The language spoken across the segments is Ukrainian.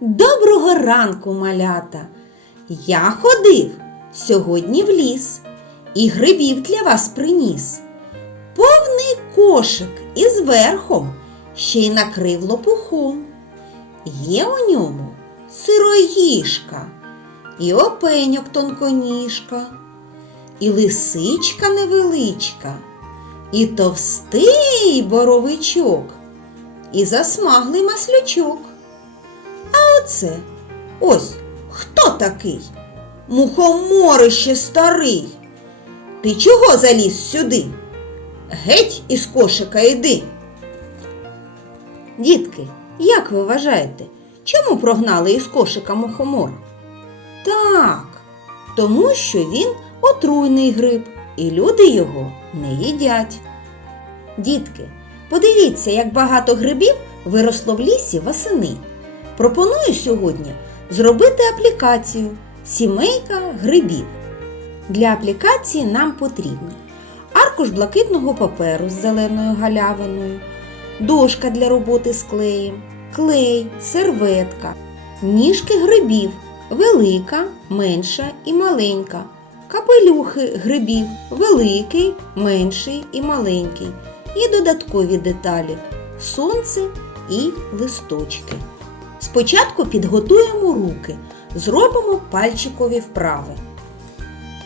Доброго ранку, малята! Я ходив сьогодні в ліс і грибів для вас приніс. Повний кошик із верхом ще й накрив лопухом. Є у ньому сироїшка, і опеньок тонконіжка, і лисичка невеличка, і товстий боровичок, і засмаглий маслючок. А оце ось хто такий? Мухоморище старий. Ти чого заліз сюди? Геть із кошика йди. Дітки, як ви вважаєте, чому прогнали із кошика мухомор? Так, тому що він отруйний гриб, і люди його не їдять. Дітки, подивіться, як багато грибів виросло в лісі восени. Пропоную сьогодні зробити аплікацію Сімейка грибів. Для аплікації нам потрібні аркуш блакитного паперу з зеленою галявиною, дошка для роботи з клеєм, клей, серветка, ніжки грибів, велика, менша і маленька, капелюхи грибів, великий, менший і маленький, і додаткові деталі сонце і листочки. Спочатку підготуємо руки, зробимо пальчикові вправи.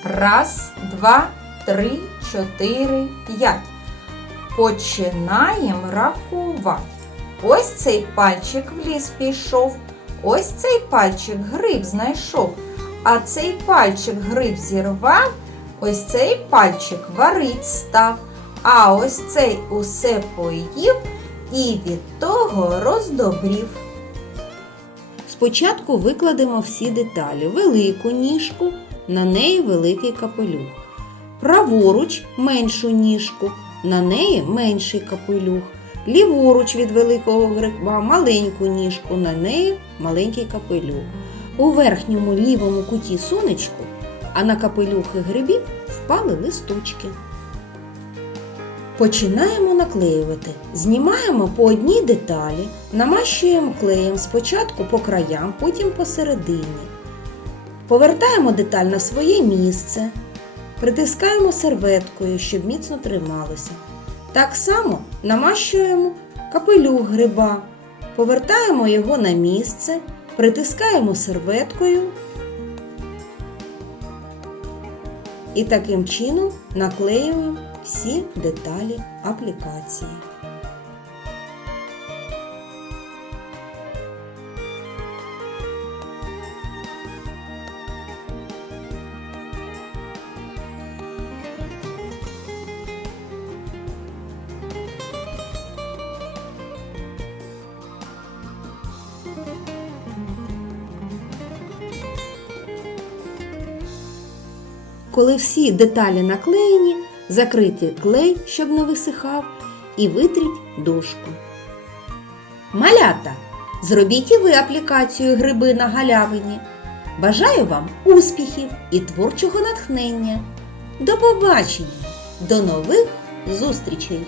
Раз, два, три, чотири, п'ять. Починаємо рахувати. Ось цей пальчик в ліс пішов, ось цей пальчик гриб знайшов, а цей пальчик гриб зірвав, ось цей пальчик варить став, а ось цей усе поїв і від того роздобрів. Спочатку викладемо всі деталі: велику ніжку, на неї великий капелюх. Праворуч меншу ніжку, на неї менший капелюх. Ліворуч від великого гриба маленьку ніжку, на неї маленький капелюх. У верхньому лівому куті сонечку, а на капелюхи грибів впали листочки. Починаємо наклеювати. Знімаємо по одній деталі, намащуємо клеєм спочатку по краям, потім посередині. Повертаємо деталь на своє місце, притискаємо серветкою, щоб міцно трималося. Так само намащуємо капелюх гриба, повертаємо його на місце, притискаємо серветкою і таким чином наклеюємо всі деталі аплікації. Коли всі деталі наклеєні, закрийте клей, щоб не висихав, і витріть дошку. Малята, зробіть і ви аплікацію гриби на галявині. Бажаю вам успіхів і творчого натхнення. До побачення! До нових зустрічей!